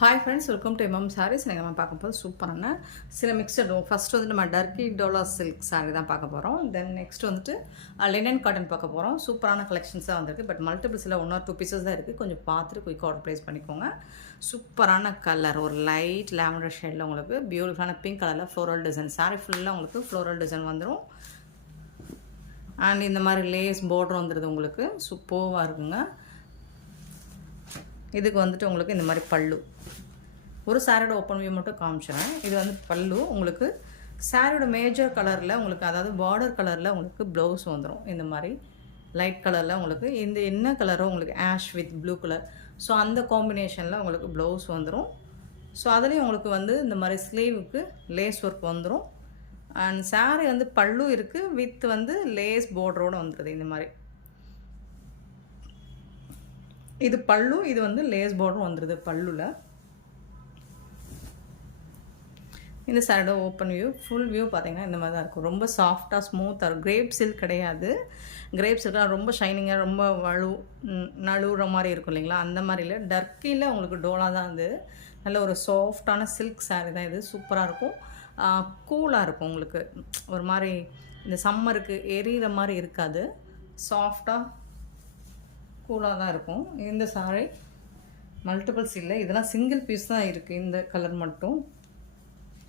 Hi friends, welcome to MM Sarees. நீங்கள் நம்ம பார்க்க போது சூப்பரான சில மிக்சட் ஃபஸ்ட்டு வந்துட்டு நம்ம டர்க்கி டோலா சில்க் சாரீ தான் பார்க்க போகிறோம். தென் நெக்ஸ்ட் வந்துட்டு லினன் காட்டன் பார்க்க போகிறோம். சூப்பரான கலெக்ஷன்ஸாக வந்திருக்கு. பட் மல்டிபிள்ஸில் 1 or 2 பீசஸ் தான் இருக்குது. கொஞ்சம் பார்த்துட்டு குயிக் ஆர்டர் ப்ளேஸ் பண்ணிக்கோங்க. சூப்பரான கலர், ஒரு லைட் லேவண்டர் ஷேடில் உங்களுக்கு பியூட்டிஃபுல்லான பிங்க் கலரில் ஃப்ளோரல் டிசைன். சாரீ ஃபுல்லாக உங்களுக்கு ஃப்ளோரல் டிசைன் வந்துடும். அண்ட் இந்த மாதிரி லேஸ் பார்டர் வந்துடுது உங்களுக்கு. சூப்பராக இருக்குங்க. இதுக்கு வந்துட்டு உங்களுக்கு இந்த மாதிரி பல்லு, ஒரு சாரியோட ஓப்பன் வியூ மட்டும் காமிச்சிடுறேன். இது வந்து பல்லு உங்களுக்கு சாரியோட மேஜர் கலரில் உங்களுக்கு, அதாவது பார்டர் கலரில் உங்களுக்கு ப்ளவுஸ் வந்துடும். இந்த மாதிரி லைட் கலரில் உங்களுக்கு இந்த என்ன கலரோ உங்களுக்கு ash with blue colour, so அந்த காம்பினேஷனில் உங்களுக்கு ப்ளவுஸ் வந்துடும். ஸோ அதுலேயும் உங்களுக்கு வந்து இந்த மாதிரி ஸ்லீவுக்கு லேஸ் ஒர்க் வந்துடும். அண்ட் சாரி வந்து பல்லு இருக்குது வித் வந்து லேஸ் பார்டரோடு வந்துடுது. இந்த மாதிரி இது பல்லு, இது வந்து லேஸ் பார்டர் வந்துடுது பல்லுவில். இந்த சாரியோட ஓப்பன் வியூ, ஃபுல் வியூ பார்த்தீங்கன்னா இந்த மாதிரி தான் இருக்கும். ரொம்ப சாஃப்டாக ஸ்மூத்தாக இருக்கும். கிரேப் சில்க் கிடையாது. கிரேப் சில்க்லாம் ரொம்ப ஷைனிங்காக ரொம்ப நழுவுற மாதிரி இருக்கும் இல்லைங்களா, அந்த மாதிரி இல்லை. டர்க்கியில் உங்களுக்கு டோலா தான் இது. நல்ல ஒரு சாஃப்டான சில்க் சாரீ தான் இது. சூப்பராக இருக்கும், கூலாக இருக்கும் உங்களுக்கு. ஒரு மாதிரி இந்த சம்மருக்கு எரியிற மாதிரி இருக்காது. சாஃப்டாக கூலாக தான் இருக்கும். இந்த சாரீ மல்டிபிள்ஸ் இல்லை, இதெல்லாம் சிங்கிள் பீஸ் தான் இருக்குது இந்த கலர் மட்டும்.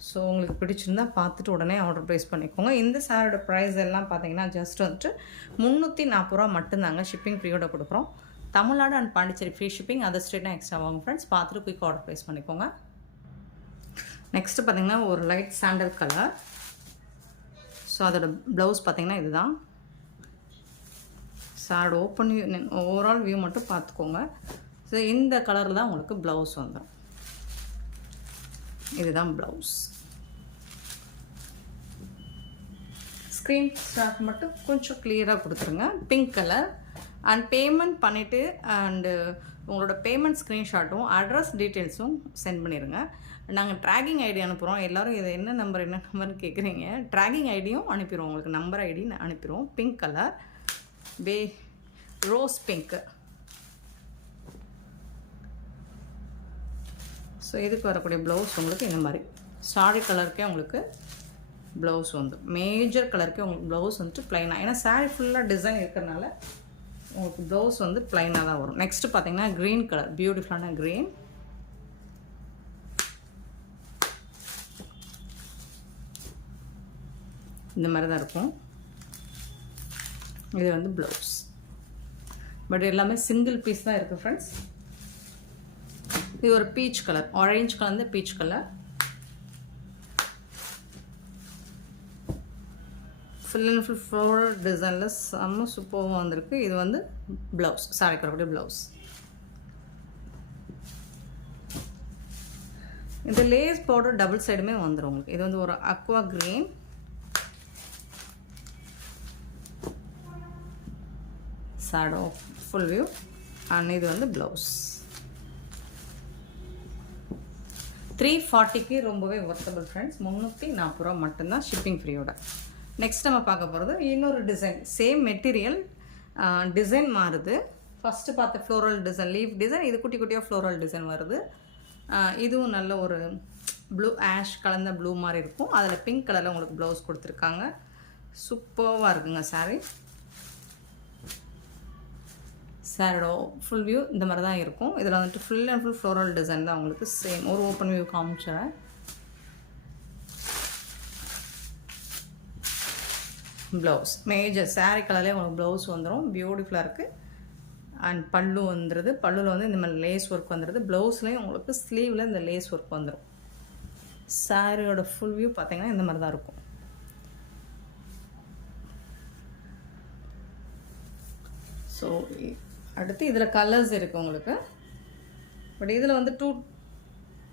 ஸோ உங்களுக்கு பிடிச்சிருந்தா பார்த்துட்டு உடனே ஆர்டர் ப்ளேஸ் பண்ணிக்கோங்க. இந்த சாரியோட ப்ரைஸ் எல்லாம் பார்த்தீங்கன்னா ஜஸ்ட் வந்துட்டு 340 ரூபா மட்டும்தாங்க. ஷிப்பிங் ஃப்ரீயோட கொடுக்குறோம். Tamil Nadu and Pondicherry free shipping, other ஸ்டேட்னா எக்ஸ்ட்ரா வாங்க ஃப்ரெண்ட்ஸ். பார்த்துட்டு குயிக் ஆர்டர் ப்ளேஸ் பண்ணிக்கோங்க. நெக்ஸ்ட்டு பார்த்தீங்கன்னா ஒரு லைட் சாண்டல் கலர். ஸோ அதோட ப்ளவுஸ் பார்த்தீங்கன்னா இதுதான். சாரோட ஓப்பன் வியூ, ஓவரால் வியூ மட்டும் பார்த்துக்கோங்க. ஸோ இந்த கலரில் தான் உங்களுக்கு ப்ளவுஸ் வந்துடும். இதுதான் ப்ளவுஸ். ஸ்க்ரீன்ஷாட் மட்டும் கொஞ்சம் கிளியராக கொடுத்துருங்க. Pink colour. அண்ட் பேமெண்ட் பண்ணிவிட்டு அண்டு உங்களோட பேமெண்ட் ஸ்க்ரீன்ஷாட்டும் அட்ரஸ் டீட்டெயில்ஸும் சென்ட் பண்ணிடுங்க. நாங்கள் ட்ராக்கிங் ஐடி அனுப்புகிறோம். எல்லோரும் இது என்ன நம்பர்னு கேட்குறீங்க. ட்ராக்கிங் ஐடியும் அனுப்பிடுவோம் உங்களுக்கு. நம்பர் ஐடி அனுப்பிடுவோம். Pink colour, rose pink. So இதுக்கு வரக்கூடிய ப்ளவுஸ் உங்களுக்கு இந்த மாதிரி சாரி கலருக்கே உங்களுக்கு ப்ளவுஸ் வந்து, மேஜர் கலருக்கே உங்களுக்கு ப்ளவுஸ் வந்துட்டு ப்ளைனாக, ஏன்னா சாரி ஃபுல்லாக டிசைன் இருக்கிறனால உங்களுக்கு ப்ளவுஸ் வந்து ப்ளைனாக தான் வரும். நெக்ஸ்ட்டு பார்த்தீங்கன்னா க்ரீன் கலர், பியூட்டிஃபுல்லான க்ரீன். இந்த மாதிரி தான் இருக்கும். இது வந்து ப்ளவுஸ். பட் எல்லாமே சிங்கிள் பீஸ் தான் இருக்குது ஃப்ரெண்ட்ஸ். இது ஒரு பீச் கலர், ஆரஞ்சு கலந்து peach colour. Full and full floral டிசைனில் செம்ம சூப்பராக வந்திருக்கு. இது வந்து ப்ளவுஸ், சாரி கலருடைய ப்ளவுஸ். இந்த லேஸ் பார்டர் டபுள் சைடுமே வந்துடும் உங்களுக்கு. இது வந்து ஒரு aqua green. Shadow full view. And இது வந்து ப்ளவுஸ். 340க்கு ரொம்பவே ஒர்த்தபிள் ஃப்ரெண்ட்ஸ். 340 ரூபா மட்டும்தான் ஷிப்பிங் ஃப்ரீயோட. நெக்ஸ்ட் நம்ம பார்க்க போகிறது இன்னொரு டிசைன். சேம் மெட்டீரியல், டிசைன் மாறுது. ஃபஸ்ட்டு பார்த்த ஃப்ளோரல் டிசைன், லீஃப் டிசைன். இது குட்டி குட்டியாக ஃப்ளோரல் டிசைன் வருது. இதுவும் நல்ல ஒரு ப்ளூ ஆஷ் கலந்த ப்ளூ மாதிரி இருக்கும். அதில் பிங்க் கலரில் உங்களுக்கு ப்ளவுஸ் கொடுத்துருக்காங்க. சூப்பராக இருக்குங்க சாரீ. சாரோட ஃபுல் வியூ இந்த மாதிரி தான் இருக்கும். இதில் வந்துட்டு full and full floral design தான் உங்களுக்கு. சேம் ஒரு ஓப்பன் வியூ காமிச்சிடுறேன். ப்ளவுஸ் மேஜர் சாரீ கலர்லேயே உங்களுக்கு ப்ளவுஸ் வந்துடும். பியூட்டிஃபுல்லாக இருக்குது. அண்ட் பல்லு வந்துடுது. பல்லுவில் வந்து இந்த மாதிரி லேஸ் ஒர்க் வந்துடுது. ப்ளவுஸ்லேயும் உங்களுக்கு ஸ்லீவில் இந்த லேஸ் ஒர்க் வந்துடும். சாரியோட ஃபுல் வியூ பார்த்தீங்கன்னா இந்த மாதிரி தான் இருக்கும். ஸோ அடுத்து இதில் கலர்ஸ் இருக்குது உங்களுக்கு. பட் இதில் வந்து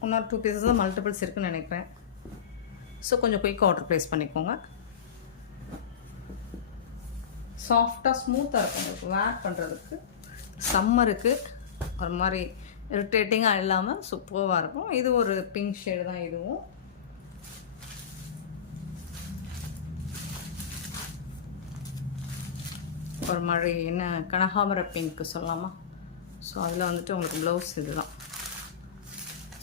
1 or 2 பீசஸ் தான் மல்டிபிள்ஸ் இருக்குதுன்னு நினைக்கிறேன். ஸோ கொஞ்சம் குயிக் ஆர்டர் ப்ளேஸ் பண்ணிக்கோங்க. சாஃப்டாக ஸ்மூத்தாக இருக்கும் உங்களுக்கு வேர் பண்ணுறதுக்கு. சம்மருக்கு ஒரு மாதிரி இரிட்டேட்டிங்காக இல்லாமல் சூப்பராக இருக்கும். இது ஒரு பிங்க் ஷேடு தான் இதுவும். ஒரு மாதிரி என்ன கனகாமர பிங்க்கு சொல்லலாமா. ஸோ அதில் வந்துட்டு உங்களுக்கு ப்ளவுஸ் இதுதான்.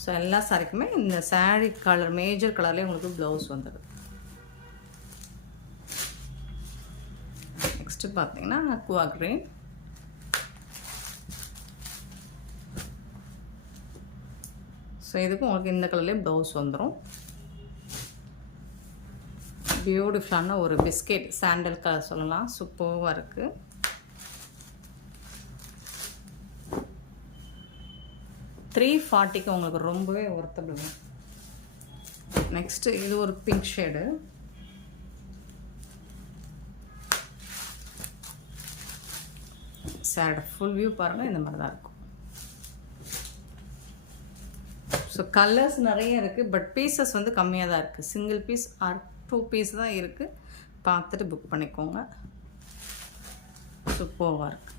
ஸோ எல்லா சாரிக்குமே இந்த சாரீ கலர் மேஜர் கலர்லேயே உங்களுக்கு ப்ளவுஸ் வந்துடுது. நெக்ஸ்ட்டு பார்த்தீங்கன்னா அக்வா க்ரீன். ஸோ இதுக்கும் உங்களுக்கு இந்த கலர்லேயே ப்ளவுஸ் வந்துடும். பியூட்டிஃபுல்லான ஒரு பிஸ்கெட் சாண்டல் கலர் சொல்லலாம், சூப்பராக இருக்குது. $340 உங்களுக்கு ரொம்பவே ஒர்த்தபிள். நெக்ஸ்ட்டு இது ஒரு பிங்க் ஷேடு. சாரோட ஃபுல் வியூ பாருங்கள், இந்த மாதிரி தான் இருக்கும். ஸோ கலர்ஸ் நிறைய இருக்குது, பட் பீசஸ் வந்து கம்மியாக தான் இருக்குது. சிங்கிள் பீஸ் ஆர் 2 பீஸ் தான் இருக்குது. பார்த்துட்டு புக் பண்ணிக்கோங்க. சூப்பராக இருக்குது.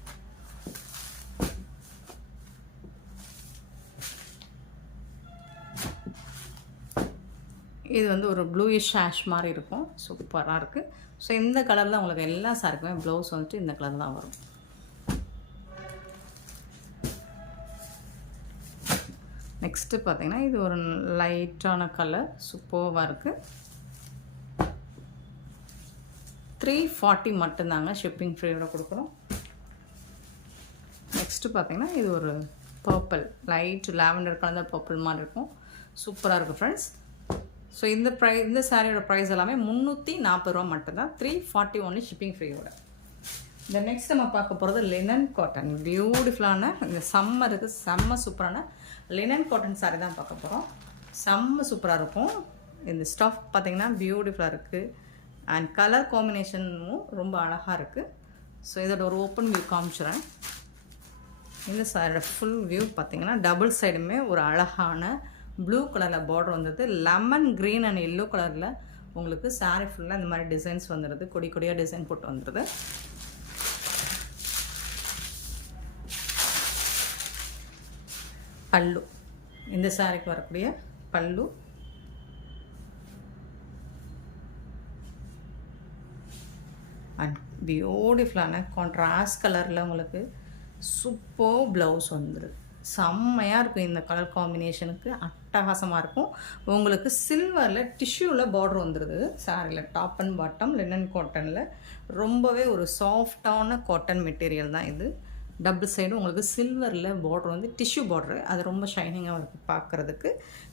இது வந்து ஒரு ப்ளூயிஷ் ஆஷ் மாதிரி இருக்கும், சூப்பராக இருக்குது. ஸோ இந்த கலரில் உங்களுக்கு எல்லா சாருக்குமே ப்ளவுஸ் வந்துட்டு இந்த கலர் தான் வரும். நெக்ஸ்ட்டு பார்த்தீங்கன்னா இது ஒரு லைட்டான கலர், சூப்பராக இருக்குது. $340 மட்டும்தாங்க, ஷிப்பிங் ஃப்ரீயோட கொடுக்குறோம். நெக்ஸ்ட்டு பார்த்தீங்கன்னா இது ஒரு purple, light lavender colour purple மாதிரி இருக்கும், சூப்பராக இருக்குது ஃப்ரெண்ட்ஸ். ஸோ இந்த சாரியோட ப்ரைஸ் எல்லாமே $340 மட்டும்தான், $340 ஒன்லி ஷிப்பிங் ஃப்ரீயோட. இந்த நெக்ஸ்ட் நம்ம பார்க்க போகிறது லினன் காட்டன். பியூட்டிஃபுல்லான இந்த சம்மருக்கு செம்ம சூப்பரான லினன் காட்டன் சாரி தான் பார்க்க போகிறோம். செம்ம சூப்பராக இருக்கும். இந்த ஸ்டஃப் பார்த்திங்கன்னா பியூட்டிஃபுல்லாக இருக்குது. அண்ட் கலர் காம்பினேஷனும் ரொம்ப அழகாக இருக்குது. ஸோ இதோட ஒரு ஓப்பன் வியூ காமிச்சிடுறேன். இந்த சாரியோட ஃபுல் வியூ பார்த்திங்கன்னா டபுள் சைடுமே ஒரு அழகான ப்ளூ கலரில் பார்டர் வந்துடுது. லெமன் க்ரீன் அண்ட் எல்லோ கலரில் உங்களுக்கு சாரீ ஃபுல்லாக இந்த மாதிரி டிசைன்ஸ் வந்துடுது, கொடி கொடியாக டிசைன் போட்டு வந்துடுது. பல்லு, இந்த சாரிக்கு வரக்கூடிய பல்லு. அண்ட் பியூட்டிஃபுல்லான கான்ட்ராஸ்ட் கலரில் உங்களுக்கு சூப்பர் ப்ளவுஸ் வந்துடுது. செம்மையாக இருக்கும். இந்த கலர் காம்பினேஷனுக்கு அட்டகாசமாக இருக்கும். உங்களுக்கு சில்வரில் டிஷ்யூவில் பார்டர் வந்துடுது சாரியில். டாப் அண்ட் பாட்டம் லினன் காட்டனில் ரொம்பவே ஒரு சாஃப்டான காட்டன் மெட்டீரியல் தான் இது. டபுள் சைடும் உங்களுக்கு சில்வரில் பார்டர் வந்து டிஷ்யூ பார்டரு, அது ரொம்ப ஷைனிங்காக இருக்குது பார்க்குறதுக்கு.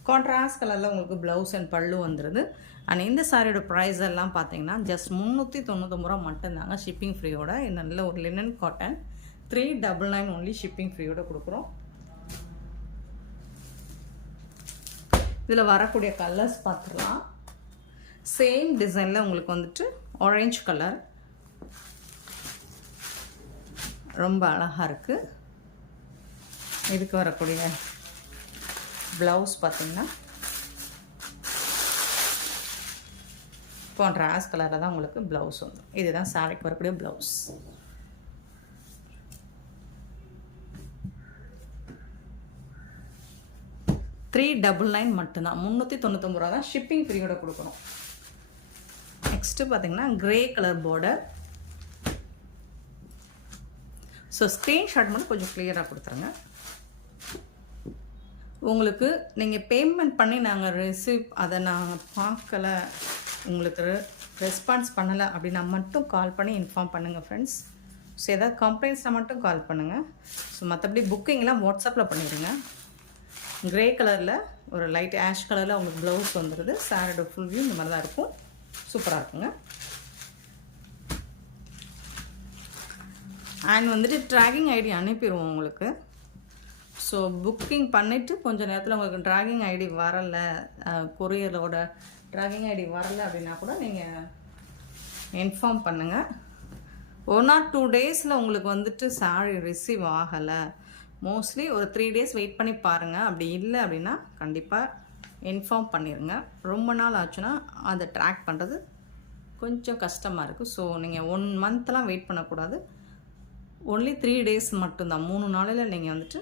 கான்ட்ராஸ்ட் கலரில் உங்களுக்கு ப்ளவுஸ் அண்ட் பல்லு வந்துடுது. அண்ட் இந்த சாரியோட ப்ரைஸ் எல்லாம் பார்த்தீங்கன்னா ஜஸ்ட் $399 மட்டும்தாங்க, ஷிப்பிங் ஃப்ரீயோட. இது நல்ல ஒரு லினன் காட்டன், $399 ஒன்லி ஷிப்பிங் ஃப்ரீயோட கொடுக்குறோம். இதில் வரக்கூடிய கலர்ஸ் பார்த்துக்கலாம். சேம் டிசைனில் உங்களுக்கு வந்துட்டு ஆரஞ்சு கலர் ரொம்ப அழகாக இருக்குது. இதுக்கு வரக்கூடிய ப்ளவுஸ் பார்த்திங்கன்னா கான்ட்ராஸ்ட் கலரில் தான் உங்களுக்கு ப்ளவுஸ் வந்துடும். இதுதான் சாரிக்கு வரக்கூடிய ப்ளவுஸ். $399 மட்டும்தான், $399 தான், ஷிப்பிங் ஃப்ரீயோட கொடுக்கணும். நெக்ஸ்ட்டு பார்த்தீங்கன்னா grey colour border. So screenshot மட்டும் கொஞ்சம் கிளியராக கொடுத்துருங்க. உங்களுக்கு நீங்கள் பேமெண்ட் பண்ணி நாங்கள் அதை நான் பார்க்கலை, உங்களுக்கு ரெஸ்பான்ஸ் பண்ணலை அப்படின்னா மட்டும் கால் பண்ணி இன்ஃபார்ம் பண்ணுங்கள் ஃப்ரெண்ட்ஸ். ஸோ ஏதாவது கம்ப்ளைண்ட்ஸ்னால் மட்டும் கால் பண்ணுங்கள். ஸோ மற்றபடி புக்கிங்லாம் வாட்ஸ்அப்பில் பண்ணிடுங்க. க்ரே கலரில் ஒரு லைட் ஆஷ் கலரில் உங்களுக்கு ப்ளவுஸ் வந்துடுது. சாரோட ஃபுல் வியூ இந்த மாதிரி தான் இருக்கும், சூப்பராக இருக்குங்க. அண்ட் வந்துட்டு ட்ராகிங் ஐடி அனுப்பிடுவோம் உங்களுக்கு. ஸோ புக்கிங் பண்ணிவிட்டு கொஞ்சம் நேரத்தில் உங்களுக்கு ட்ராகிங் ஐடி வரலை, கொரியரோட ட்ராகிங் ஐடி வரலை அப்படின்னா கூட நீங்கள் இன்ஃபார்ம் பண்ணுங்கள். 1 or 2 டேஸில் உங்களுக்கு வந்துட்டு சாரி ரிசீவ் ஆகலை, மோஸ்ட்லி ஒரு 3 டேஸ் வெயிட் பண்ணி பாருங்கள். அப்படி இல்லை அப்படின்னா கண்டிப்பாக இன்ஃபார்ம் பண்ணிடுங்க. ரொம்ப நாள் ஆச்சுன்னா அதை ட்ராக் பண்ணுறது கொஞ்சம் கஷ்டமாக இருக்குது. ஸோ நீங்கள் 1 மந்த்லாம் வெயிட் பண்ணக்கூடாது. ஒன்லி 3 டேஸ் மட்டும்தான். 3 நாளில் நீங்கள் வந்துட்டு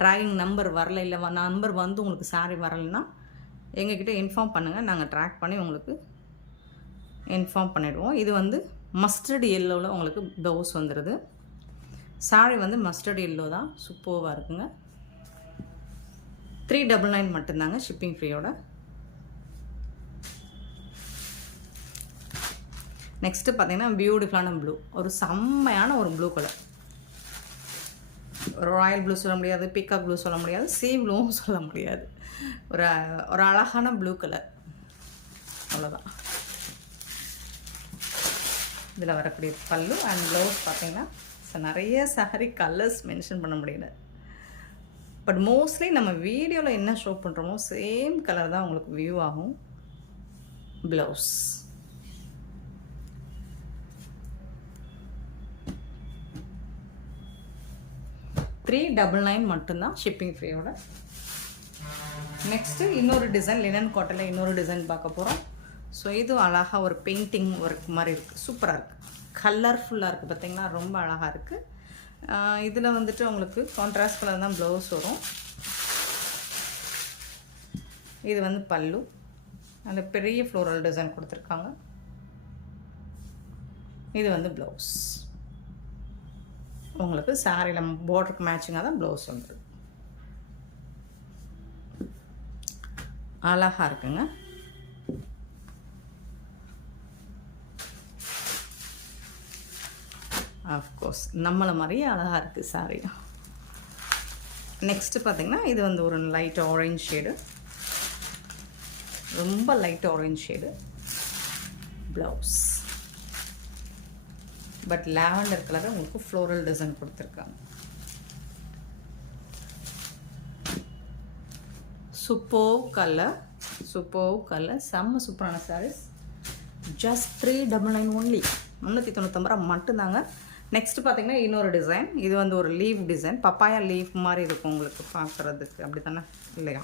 ட்ராகிங் நம்பர் வரல, இல்லை நம்பர் வந்து உங்களுக்கு சாரி வரலைன்னா எங்ககிட்ட இன்ஃபார்ம் பண்ணுங்கள், நாங்கள் ட்ராக் பண்ணி உங்களுக்கு இன்ஃபார்ம் பண்ணிவிடுவோம். இது வந்து மஸ்டர்ட் எல்லோவில் உங்களுக்கு ப்ளவுஸ் வந்துடுது. சாரி வந்து மஸ்டர்ட் எல்லோ தான், சூப்பராக இருக்குங்க. 399 மட்டும்தாங்க ஷிப்பிங் ஃப்ரீயோட. நெக்ஸ்ட்டு பார்த்தீங்கன்னா பியூட்டிஃபுல்லான ப்ளூ, ஒரு செம்மையான ஒரு ப்ளூ கலர். ராயல் ப்ளூ சொல்ல முடியாது, பீகாக் ப்ளூ சொல்ல முடியாது, சீ ப்ளூவும் சொல்ல முடியாது. ஒரு ஒரு அழகான ப்ளூ கலர், அவ்வளோதான். இதில் வரக்கூடிய பல்லு அண்ட் ப்ளவுஸ் பார்த்தீங்கன்னா நிறைய சாரீ கலர்ஸ் மென்ஷன் பண்ண முடியல. பட் மோஸ்ட்லி நம்ம வீடியோவில் என்ன ஷோ பண்ணுறோமோ சேம் கலர் தான் உங்களுக்கு வியூ ஆகும். ப்ளவுஸ் $399 மட்டும்தான் ஷிப்பிங் ஃப்ரீயோட. நெக்ஸ்ட்டு இன்னொரு டிசைன், லினன் காட்டனில் இன்னொரு டிசைன் பார்க்க போகிறோம். ஸோ இதுவும் அழகாக ஒரு பெயிண்டிங் ஒர்க் மாதிரி இருக்குது, சூப்பராக இருக்குது, கலர்ஃபுல்லாக இருக்குது. பார்த்திங்கன்னா ரொம்ப அழகாக இருக்குது. இதில் வந்துட்டு உங்களுக்கு கான்ட்ராஸ்ட் கலர் தான் ப்ளவுஸ் வரும். இது வந்து பல்லு, அந்த பெரிய ஃப்ளோரல் டிசைன் கொடுத்துருக்காங்க. இது வந்து ப்ளவுஸ். உங்களுக்கு சாரியில் பார்டருக்கு மேட்சிங்காக தான் ப்ளவுஸ் வந்துடுது. அழகாக இருக்குங்க. ஆஃப்கோர்ஸ் நம்மளை மாதிரியே அழகாக இருக்குது சாரி. நெக்ஸ்ட்டு பார்த்திங்கன்னா இது வந்து ஒரு லைட் ஆரஞ்ச் ஷேடு, ரொம்ப light orange shade blouse. But lavender colour உங்களுக்கு ஃப்ளோரல் டிசைன் கொடுத்துருக்காங்க. சூப்பர் கலர், செம்ம சூப்பரான சாரீஸ். ஜஸ்ட் 399 ஒன்லி, 399 ரூபா மட்டும்தாங்க. நெக்ஸ்ட் பார்த்தீங்கன்னா இன்னொரு டிசைன், இது வந்து ஒரு லீஃப் டிசைன், பப்பாயா லீஃப் மாதிரி இருக்கும் உங்களுக்கு பார்க்குறதுக்கு, அப்படி தானே இல்லையா?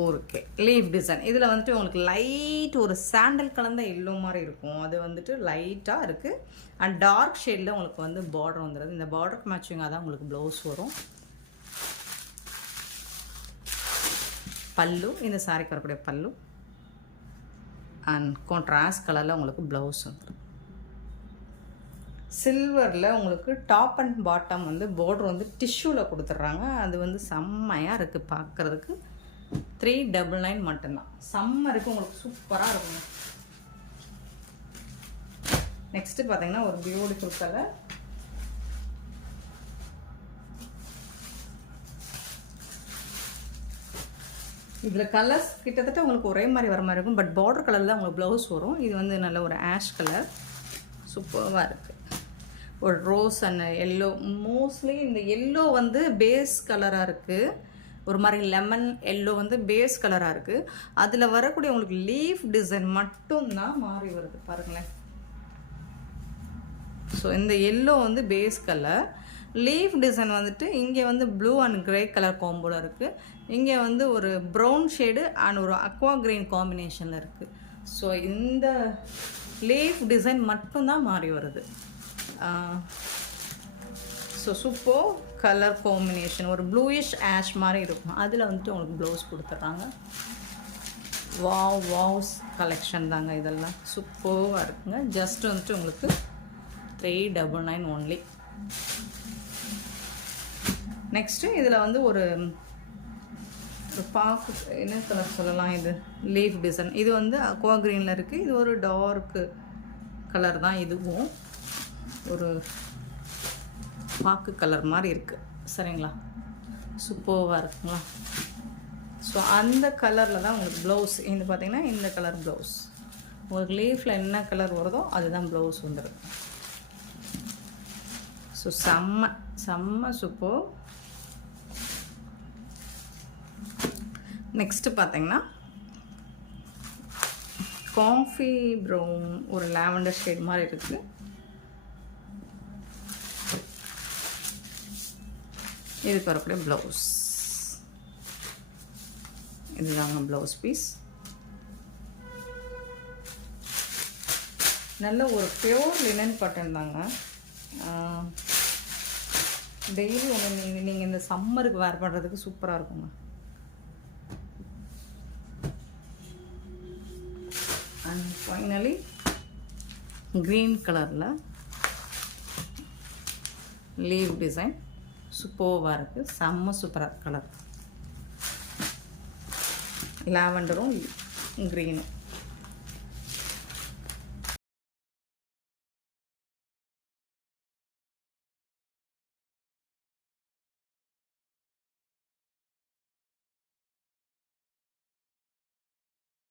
Okay, leaf design. இதில் வந்துட்டு உங்களுக்கு லைட் ஒரு சாண்டல் கலந்த எல்லோ மாதிரி இருக்கும், அது வந்துட்டு லைட்டாக இருக்குது. அண்ட் டார்க் ஷேடில் உங்களுக்கு வந்து பார்டர் வந்துடுது. இந்த பார்டருக்கு மேட்சிங்காக தான் உங்களுக்கு ப்ளவுஸ் வரும். பல்லு, இந்த சாரிக்கு வரக்கூடிய பல்லு அண்ட் கான்ட்ராஸ்ட் கலரில் உங்களுக்கு ப்ளவுஸ் வந்துடும். சில்வரில் உங்களுக்கு டாப் அண்ட் பாட்டம் வந்து பார்டர் வந்து டிஷ்யூவில் கொடுத்துட்றாங்க. அது வந்து செம்மையாக இருக்குது பார்க்குறதுக்கு. 399 மட்டும்தான். சம்மருக்கு உங்களுக்கு சூப்பராக இருக்குங்க. நெக்ஸ்ட்டு பார்த்தீங்கன்னா ஒரு பியூட்டிஃபுல் கலர், இதில் கலர்ஸ் கிட்டத்தட்ட உங்களுக்கு ஒரே மாதிரி வர மாதிரி இருக்கும். பட் பார்டர் கலரில் உங்களுக்கு ப்ளவுஸ் வரும். இது வந்து நல்ல ஒரு ஆஷ் கலர், சூப்பராக இருக்குது. ஒரு ரோஸ் அண்ட் எல்லோ, மோஸ்ட்லி இந்த எல்லோ வந்து பேஸ் கலராக இருக்குது. ஒரு மாதிரி லெமன் எல்லோ வந்து பேஸ் கலராக இருக்குது. அதில் வரக்கூடிய உங்களுக்கு லீஃப் டிசைன் மட்டும்தான் மாறி வருது பாருங்களேன். ஸோ இந்த எல்லோ வந்து பேஸ் கலர், லீஃப் டிசைன் வந்துட்டு இங்கே வந்து ப்ளூ அண்ட் கிரே கலர் காம்போவில் இருக்குது. இங்கே வந்து ஒரு ப்ரௌன் ஷேடு அண்ட் ஒரு அக்வா கிரீன் காம்பினேஷனில் இருக்குது. ஸோ இந்த லீஃப் டிசைன் மட்டும்தான் மாறி வருது. ஸோ சூப்பர் கலர் காம்பினேஷன், ஒரு ப்ளூயிஷ் ஆஷ் மாதிரி இருக்கும். அதில் வந்துட்டு உங்களுக்கு ப்ளவுஸ் கொடுத்துட்றாங்க. வாவ்ஸ் கலெக்ஷன் தாங்க இதெல்லாம், சூப்பராக இருக்குங்க. ஜஸ்ட் வந்துட்டு உங்களுக்கு 399 ஒன்லி. நெக்ஸ்ட்டு இதில் வந்து ஒரு பார்க்க என்ன கலர் சொல்லலாம், இது லீஃப் டிசைன். இது வந்து அக்வா க்ரீனில் இருக்குது. இது ஒரு டார்க்கு கலர் தான், இதுவும் ஒரு பாக்கு கலர் மாதிரி இருக்குது. சரிங்களா, சூப்பராக இருக்குங்களா? ஸோ அந்த கலரில் தான் உங்களுக்கு ப்ளவுஸ். இது பார்த்திங்கன்னா இந்த கலர் ப்ளவுஸ், உங்களுக்கு லீஃபில் என்ன கலர் வருதோ அதுதான் ப்ளவுஸ் வந்துடும். ஸோ செம்ம சூப்பர். நெக்ஸ்ட்டு பார்த்தீங்கன்னா காஃபி ப்ரௌன், ஒரு லாவெண்டர் ஷேட் மாதிரி இருக்குது. இதுக்கு வரக்கூடிய ப்ளவுஸ், இதுதாங்க ப்ளவுஸ் பீஸ். நல்ல ஒரு பியோர் லினன் காட்டன் தாங்க. டெய்லி ஒன்று நீங்கள் இந்த சம்மருக்கு வேர் பண்ணுறதுக்கு சூப்பராக இருக்குங்க. அண்ட் ஃபைனலி க்ரீன் கலரில் லீவ் டிசைன், சூப்பராக இருக்குது. செம்ம சூப்பராக கலர் லாவெண்டரும் க்ரீனும்.